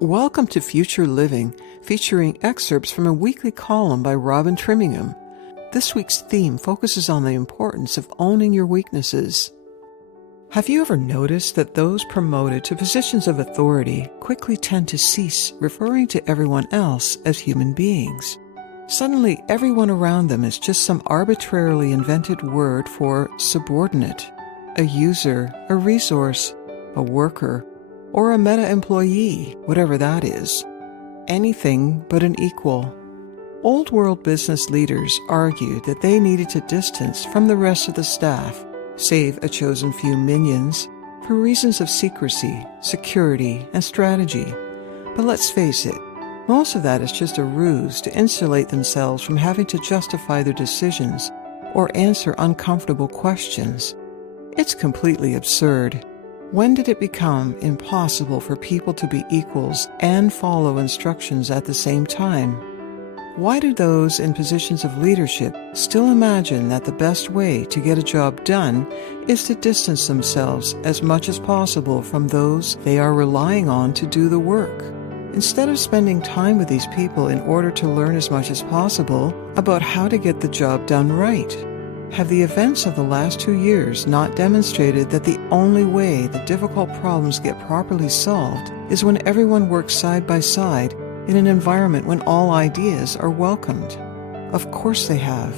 Welcome to Future Living, featuring excerpts from a weekly column by Robin Trimmingham. This week's theme focuses on the importance of owning your weaknesses. Have you ever noticed that those promoted to positions of authority quickly tend to cease referring to everyone else as human beings? Suddenly, everyone around them is just some arbitrarily invented word for subordinate, a user, a resource, a worker, or a meta-employee, whatever that is. Anything but an equal. Old world business leaders argued that they needed to distance from the rest of the staff, save a chosen few minions, for reasons of secrecy, security, and strategy. But let's face it, most of that is just a ruse to insulate themselves from having to justify their decisions or answer uncomfortable questions. It's completely absurd. When did it become impossible for people to be equals and follow instructions at the same time? Why do those in positions of leadership still imagine that the best way to get a job done is to distance themselves as much as possible from those they are relying on to do the work? Instead of spending time with these people in order to learn as much as possible about how to get the job done right? Have the events of the last 2 years not demonstrated that the only way the difficult problems get properly solved is when everyone works side by side in an environment when all ideas are welcomed? Of course they have.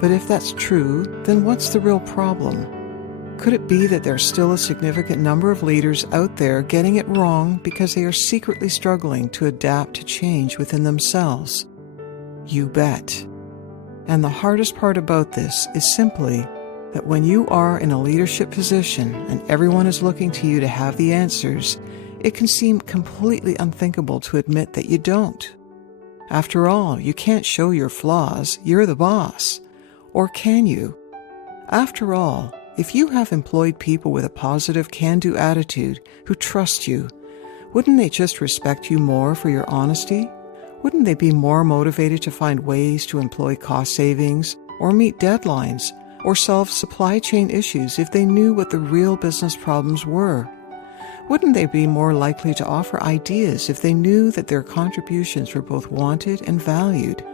But if that's true, then what's the real problem? Could it be that there's still a significant number of leaders out there getting it wrong because they are secretly struggling to adapt to change within themselves? You bet. And the hardest part about this is simply that when you are in a leadership position and everyone is looking to you to have the answers, it can seem completely unthinkable to admit that you don't. After all, you can't show your flaws, you're the boss. Or can you? After all, if you have employed people with a positive can-do attitude who trust you, wouldn't they just respect you more for your honesty? Wouldn't they be more motivated to find ways to employ cost savings, or meet deadlines, or solve supply chain issues if they knew what the real business problems were? Wouldn't they be more likely to offer ideas if they knew that their contributions were both wanted and valued?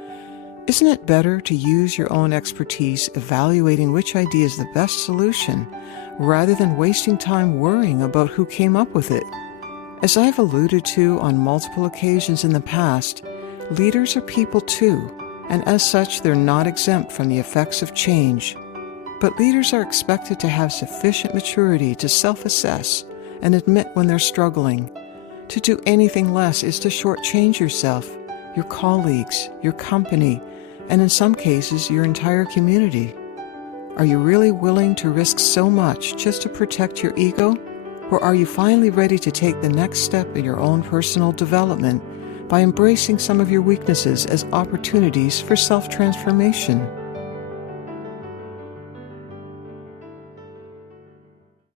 Isn't it better to use your own expertise evaluating which idea is the best solution, rather than wasting time worrying about who came up with it? As I've alluded to on multiple occasions in the past, leaders are people too, and as such they're not exempt from the effects of change. But leaders are expected to have sufficient maturity to self-assess and admit when they're struggling. To do anything less is to shortchange yourself, your colleagues, your company, and in some cases your entire community. Are you really willing to risk so much just to protect your ego? Or are you finally ready to take the next step in your own personal development by embracing some of your weaknesses as opportunities for self-transformation?